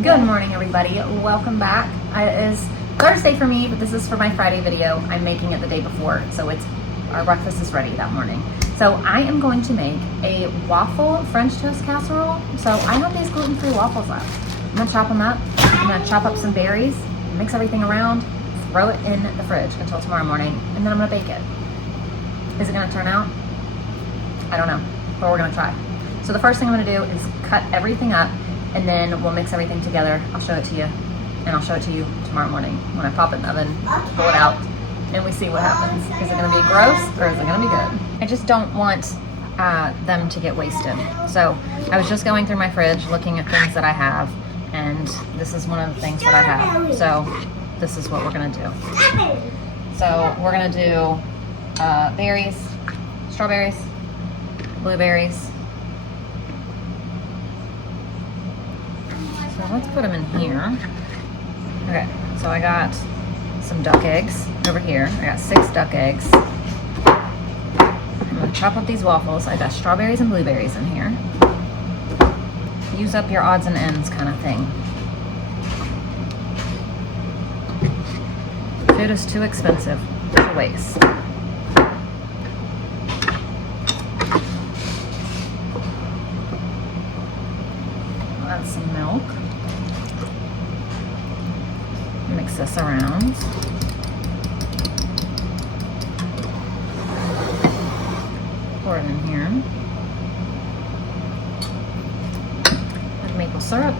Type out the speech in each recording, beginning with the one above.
Good morning, everybody. Welcome back. It is Thursday for me, but this is for my Friday video. I'm making it the day before, so our breakfast is ready that morning. So I am going to make a waffle French toast casserole. So I have these gluten-free waffles left. I'm gonna chop them up. I'm gonna chop up some berries, mix everything around, throw it in the fridge until tomorrow morning, and then I'm gonna bake it. Is it gonna turn out? I don't know, but we're gonna try. So the first thing I'm gonna do is cut everything up, and then we'll mix everything together. I'll show it to you, and I'll show it to you tomorrow morning when I pop it in the oven, pull it out, and we see what happens. Is it gonna be gross, or is it gonna be good? I just don't want them to get wasted. So I was just going through my fridge, looking at things that I have, and this is one of the things that I have. So this is what we're gonna do. So we're gonna do berries, strawberries, blueberries. So let's put them in here. Okay, so I got some duck eggs over here. I got 6 duck eggs. I'm gonna chop up these waffles. I got strawberries and blueberries in here. Use up your odds and ends kind of thing. Food is too expensive to waste. I'll add some milk. Mix this around. Pour it in here. Add maple syrup.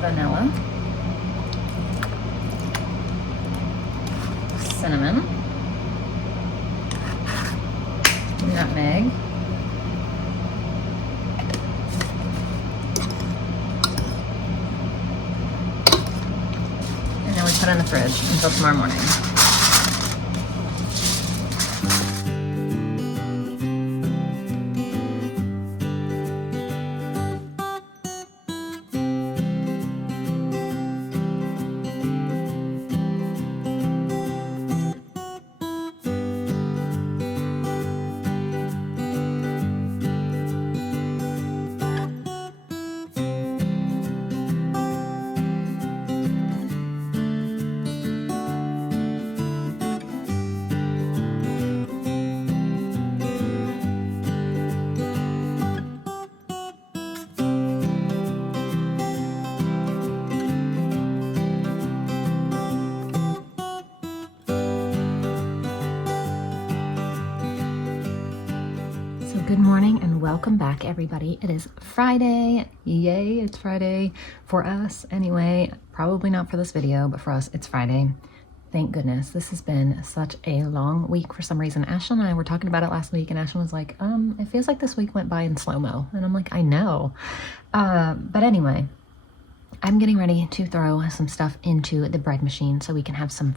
Vanilla. Cinnamon. Nutmeg. Put in the fridge until tomorrow morning. Good morning and welcome back, everybody. It is Friday. Yay, it's Friday for us anyway. Probably not for this video, but for us, it's Friday. Thank goodness. This has been such a long week for some reason. Ashley and I were talking about it last week, and Ashley was like, it feels like this week went by in slow-mo. And I'm like, I know. But anyway, I'm getting ready to throw some stuff into the bread machine so we can have some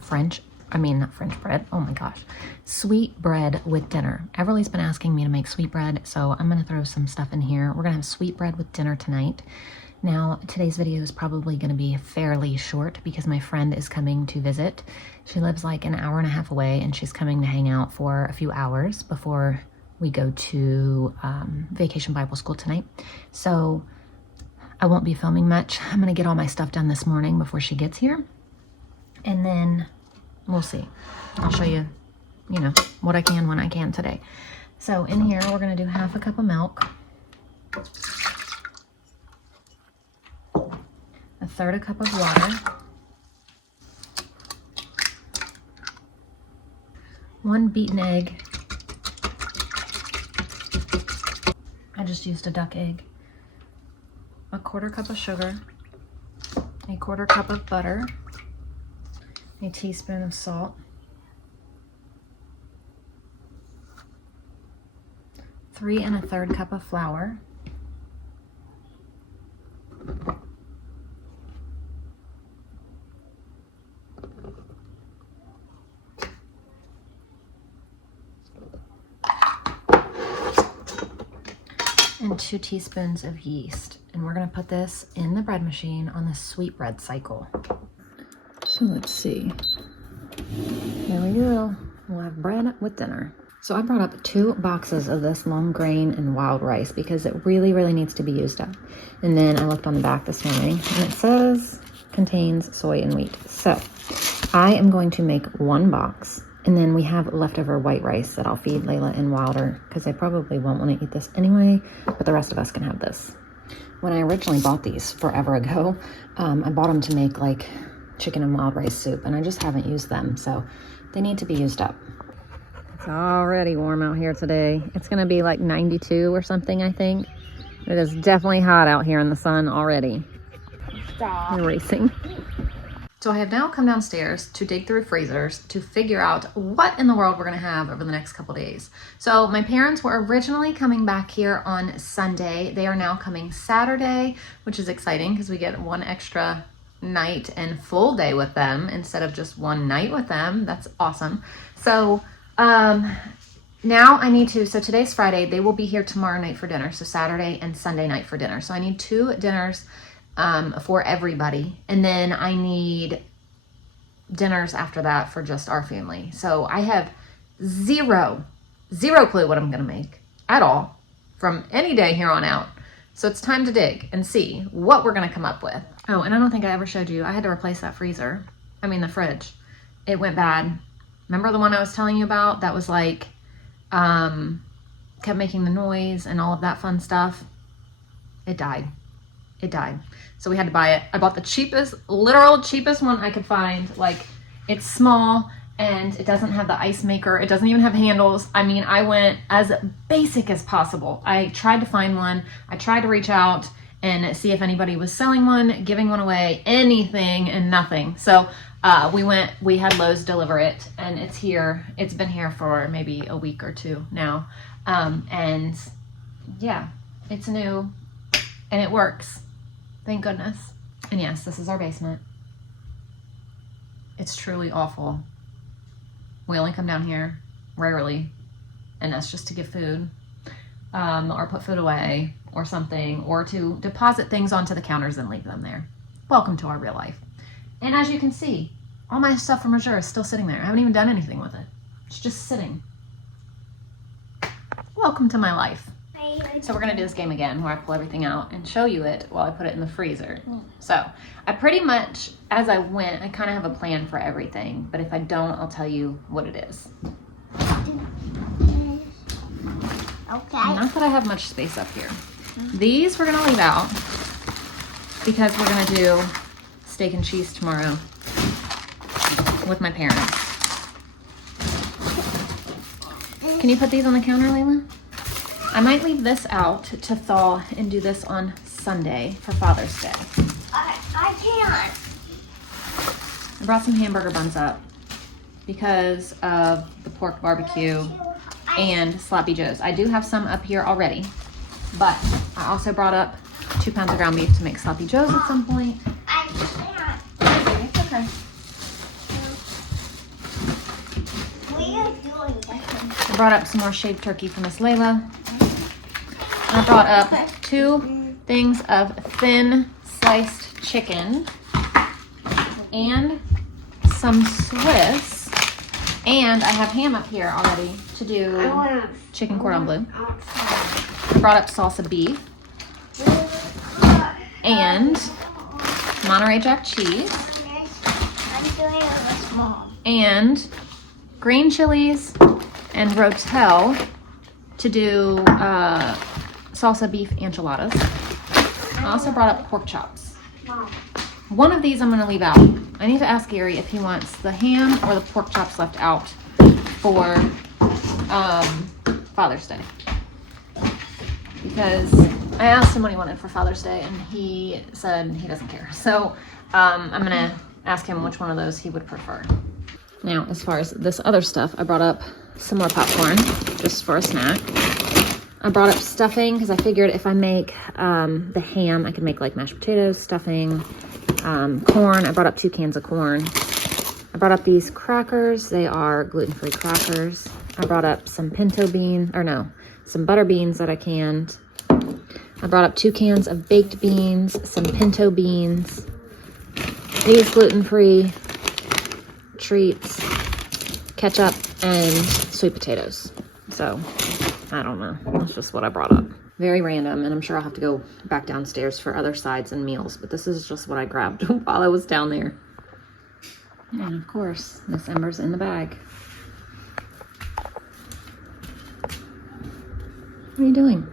not French bread. Oh my gosh. Sweet bread with dinner. Everly's been asking me to make sweet bread, so I'm gonna throw some stuff in here. We're gonna have sweet bread with dinner tonight. Now, today's video is probably gonna be fairly short because my friend is coming to visit. She lives like an hour and a half away, and she's coming to hang out for a few hours before we go to Vacation Bible School tonight. So I won't be filming much. I'm gonna get all my stuff done this morning before she gets here. And then we'll see. I'll show you, what I can when I can today. So in here, we're gonna do 1/2 cup of milk, 1/3 cup of water, 1 beaten egg. I just used a duck egg. 1/4 cup of sugar, 1/4 cup of butter, a teaspoon of salt, 3 1/3 cup of flour, and 2 teaspoons of yeast. And we're gonna put this in the bread machine on the sweet bread cycle. So let's see. There we go. We'll have bread with dinner. So I brought up 2 boxes of this long grain and wild rice because it really, really needs to be used up. And then I looked on the back this morning and it says contains soy and wheat. So I am going to make 1 box, and then we have leftover white rice that I'll feed Layla and Wilder because they probably won't want to eat this anyway, but the rest of us can have this. When I originally bought these forever ago, I bought them to make like chicken and wild rice soup, and I just haven't used them, so they need to be used up. It's already warm out here today. It's gonna be like 92 or something, I think. It is definitely hot out here in the sun already. Stop. Racing. So I have now come downstairs to dig through freezers to figure out what in the world we're gonna have over the next couple days. So my parents were originally coming back here on Sunday. They are now coming Saturday, which is exciting because we get 1 extra night and full day with them instead of just 1 night with them. That's awesome. So now I need to, so today's Friday, they will be here tomorrow night for dinner. So Saturday and Sunday night for dinner. So I need 2 dinners for everybody. And then I need dinners after that for just our family. So I have zero clue what I'm going to make at all from any day here on out. So it's time to dig and see what we're going to come up with. Oh, and I don't think I ever showed you, I had to replace that freezer. I mean, the fridge. It went bad. Remember the one I was telling you about that was like, kept making the noise and all of that fun stuff? It died. It died. So we had to buy it. I bought the cheapest, literal cheapest one I could find. Like, it's small and it doesn't have the ice maker. It doesn't even have handles. I mean, I went as basic as possible. I tried to find one. I tried to reach out and see if anybody was selling one, giving one away, anything, and nothing. So we had Lowe's deliver it, and it's here. It's been here for maybe a week or 2 now. And yeah, it's new and it works. Thank goodness. And yes, this is our basement. It's truly awful. We only come down here rarely, and that's just to get food, or put food away or something, or to deposit things onto the counters and leave them there. Welcome to our real life. And as you can see, all my stuff from Roger is still sitting there. I haven't even done anything with it. It's just sitting. Welcome to my life. So we're gonna do this game again where I pull everything out and show you it while I put it in the freezer. So I pretty much, as I went, I kind of have a plan for everything, but if I don't, I'll tell you what it is. Okay. Not that I have much space up here. These we're gonna leave out because we're gonna do steak and cheese tomorrow with my parents. Can you put these on the counter, Layla? I might leave this out to thaw and do this on Sunday for Father's Day. I can't. I brought some hamburger buns up because of the pork barbecue and Sloppy Joe's. I do have some up here already, but I also brought up 2 pounds of ground beef to make Sloppy Joe's at some point. I can't. It's okay. We are doing this. I brought up some more shaved turkey for Miss Layla. I brought up 2 things of thin sliced chicken and some Swiss, and I have ham up here already to do chicken cordon bleu. I brought up salsa beef and Monterey Jack cheese and green chilies and rotel to do salsa beef enchiladas. I also brought up pork chops. One of these I'm going to leave out. I need to ask Gary if he wants the ham or the pork chops left out for Father's Day. Because I asked him what he wanted for Father's Day and he said he doesn't care. So I'm going to ask him which one of those he would prefer. Now, as far as this other stuff, I brought up some more popcorn just for a snack. I brought up stuffing because I figured if I make the ham, I could make like mashed potatoes, stuffing, corn. I brought up 2 cans of corn. I brought up these crackers. They are gluten-free crackers. I brought up some pinto beans, or no, some butter beans that I canned. I brought up 2 cans of baked beans, some pinto beans, these gluten-free treats, ketchup, and sweet potatoes. So I don't know. That's just what I brought up. Very random, and I'm sure I'll have to go back downstairs for other sides and meals, but this is just what I grabbed while I was down there. And of course, Miss Ember's in the bag. What are you doing?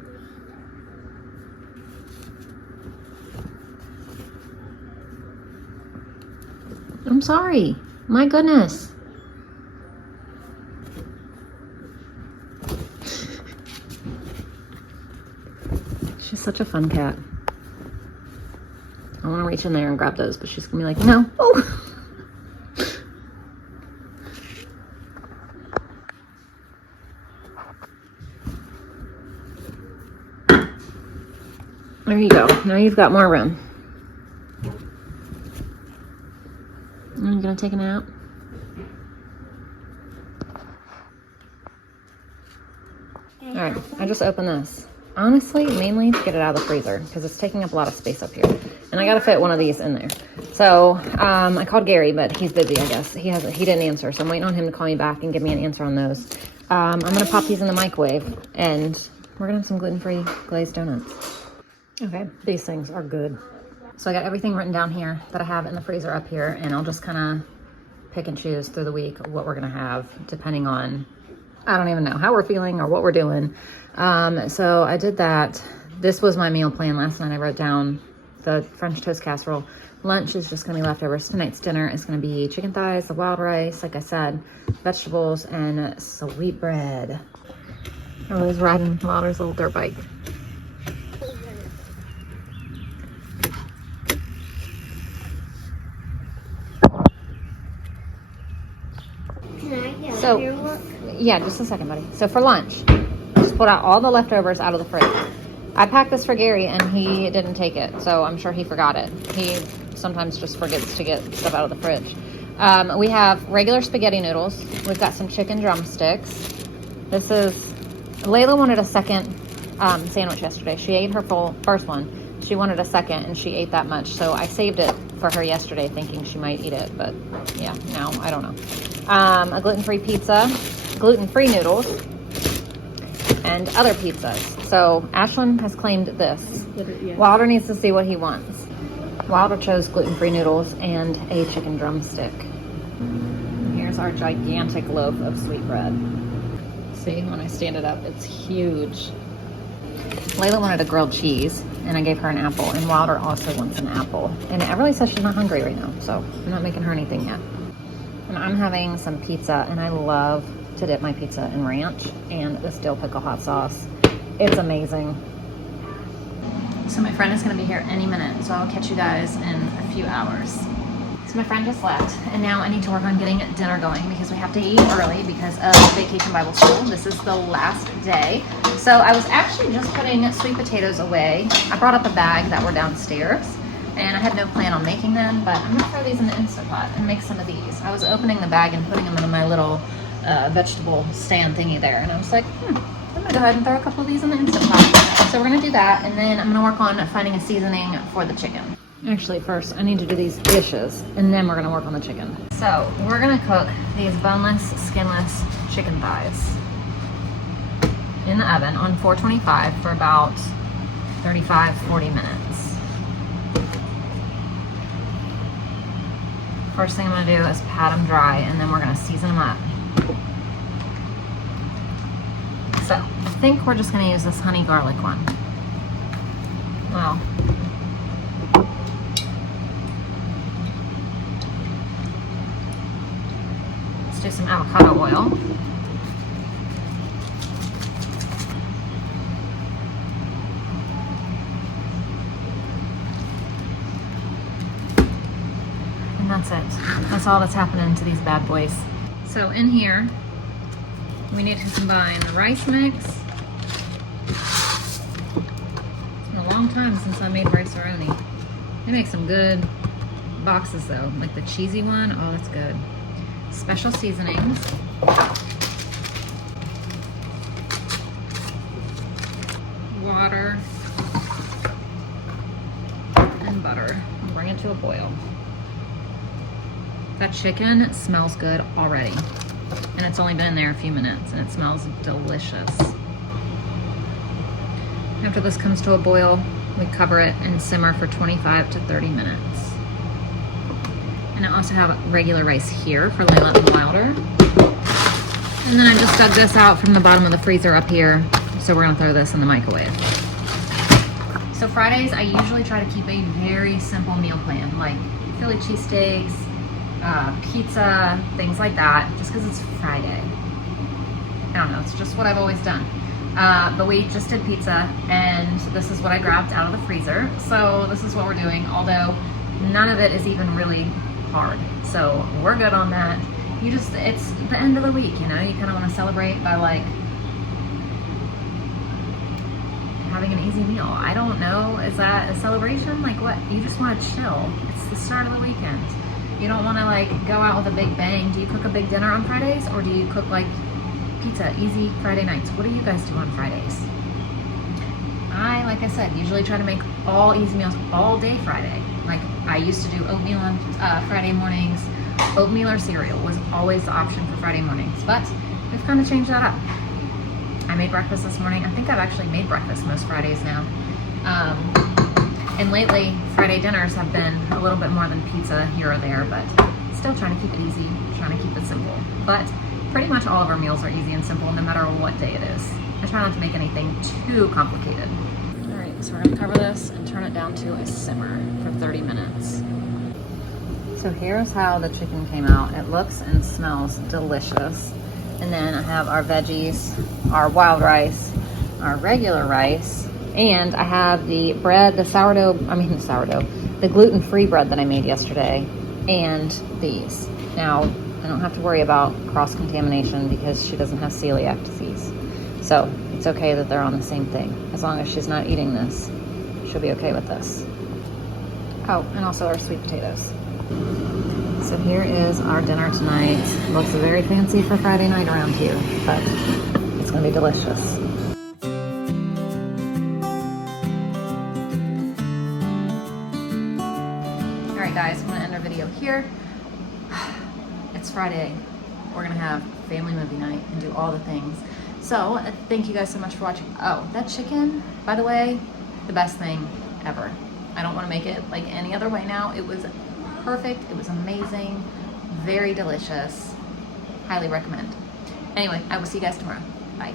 I'm sorry. My goodness. She's such a fun cat. I want to reach in there and grab those, but she's going to be like, no. Oh. There you go. Now you've got more room. Are you going to take a nap? All right, I just opened this. Honestly, mainly to get it out of the freezer because it's taking up a lot of space up here. And I got to fit one of these in there. So I called Gary, but he's busy, I guess. He didn't answer, so I'm waiting on him to call me back and give me an answer on those. I'm going to pop these in the microwave, and we're going to have some gluten-free glazed donuts. Okay, these things are good. So I got everything written down here that I have in the freezer up here, and I'll just kind of pick and choose through the week what we're going to have, depending on, I don't even know how we're feeling or what we're doing. So I did that. This was my meal plan last night. I wrote down the French toast casserole. Lunch is just gonna be leftovers. Tonight's dinner is gonna be chicken thighs, the wild rice, like I said, vegetables, and sweet bread. I was riding Wilder's little dirt bike. Can I get So, your work? yeah, just a second, buddy. So for lunch, just pulled out all the leftovers out of the fridge. I packed this for Gary and he didn't take it, so I'm sure he forgot it. He sometimes just forgets to get stuff out of the fridge. We have regular spaghetti noodles. We've got some chicken drumsticks. This is, Layla wanted a second sandwich yesterday. She ate her first one. She wanted a second and she ate that much, so I saved it for her yesterday thinking she might eat it, but yeah, now I don't know. A gluten-free pizza, gluten-free noodles, and other pizzas. So Ashlyn has claimed this. Wilder needs to see what he wants. Wilder chose gluten-free noodles and a chicken drumstick. And here's our gigantic loaf of sweet bread. See, when I stand it up, it's huge. Layla wanted a grilled cheese, and I gave her an apple, and Wilder also wants an apple. And Everly says she's not hungry right now, so I'm not making her anything yet. And I'm having some pizza, and I love to dip my pizza in ranch and this dill pickle hot sauce. It's amazing. So my friend is going to be here any minute, so I'll catch you guys in a few hours. So my friend just left, and now I need to work on getting dinner going because we have to eat early because of Vacation Bible School. This is the last day. So I was actually just putting sweet potatoes away. I brought up a bag that were downstairs, and I had no plan on making them, but I'm gonna throw these in the Instant Pot and make some of these. I was opening the bag and putting them in my little vegetable stand thingy there, and I was like, I'm gonna go ahead and throw a couple of these in the Instant Pot. So we're gonna do that, and then I'm gonna work on finding a seasoning for the chicken. Actually, first I need to do these dishes, and then we're gonna work on the chicken. So we're gonna cook these boneless, skinless chicken thighs in the oven on 425 for about 35-40 minutes. First thing I'm gonna do is pat them dry, and then we're gonna season them up. So I think we're just gonna use this honey garlic one. Well, let's do some avocado oil. And that's it. That's all that's happening to these bad boys. So in here, we need to combine the rice mix. It's been a long time since I made rice-a-roni. They make some good boxes though, like the cheesy one. Oh, that's good. Special seasonings. Water. And butter. And bring it to a boil. That chicken smells good already. And it's only been in there a few minutes and it smells delicious. After this comes to a boil, we cover it and simmer for 25 to 30 minutes. And I also have regular rice here for Layla and Wilder. And then I just dug this out from the bottom of the freezer up here. So we're gonna throw this in the microwave. So Fridays, I usually try to keep a very simple meal plan, like Philly cheesesteaks, pizza, things like that, just because it's Friday. I don't know, it's just what I've always done. But we just did pizza, and this is what I grabbed out of the freezer. So this is what we're doing, although none of it is even really hard. So we're good on that. It's the end of the week, you know, you kind of want to celebrate by like having an easy meal. I don't know, is that a celebration? Like what? You just want to chill. It's the start of the weekend. You don't want to like go out with a big bang. Do you cook a big dinner on Fridays, or do you cook like pizza, easy Friday nights? What do you guys do on Fridays? Like I said, usually try to make all easy meals all day Friday. Like I used to do oatmeal on Friday mornings. Oatmeal or cereal was always the option for Friday mornings, but we've kind of changed that up. I made breakfast this morning. I think I've actually made breakfast most Fridays now. And lately, Friday dinners have been a little bit more than pizza here or there, but still trying to keep it easy, trying to keep it simple. But pretty much all of our meals are easy and simple no matter what day it is. I try not to make anything too complicated. All right, so we're gonna cover this and turn it down to a simmer for 30 minutes. So here's how the chicken came out. It looks and smells delicious. And then I have our veggies, our wild rice, our regular rice, and I have the bread, the gluten-free bread that I made yesterday, and these. Now, I don't have to worry about cross-contamination because she doesn't have celiac disease. So it's okay that they're on the same thing. As long as she's not eating this, she'll be okay with this. Oh, and also our sweet potatoes. So here is our dinner tonight. Looks very fancy for Friday night around here, but it's gonna be delicious. All right guys, I'm gonna end our video here. It's Friday. We're gonna have family movie night and do all the things. So thank you guys so much for watching. Oh, that chicken, by the way, the best thing ever. I don't wanna make it like any other way now. It was perfect. It was amazing. Very delicious. Highly recommend. Anyway, I will see you guys tomorrow. Bye.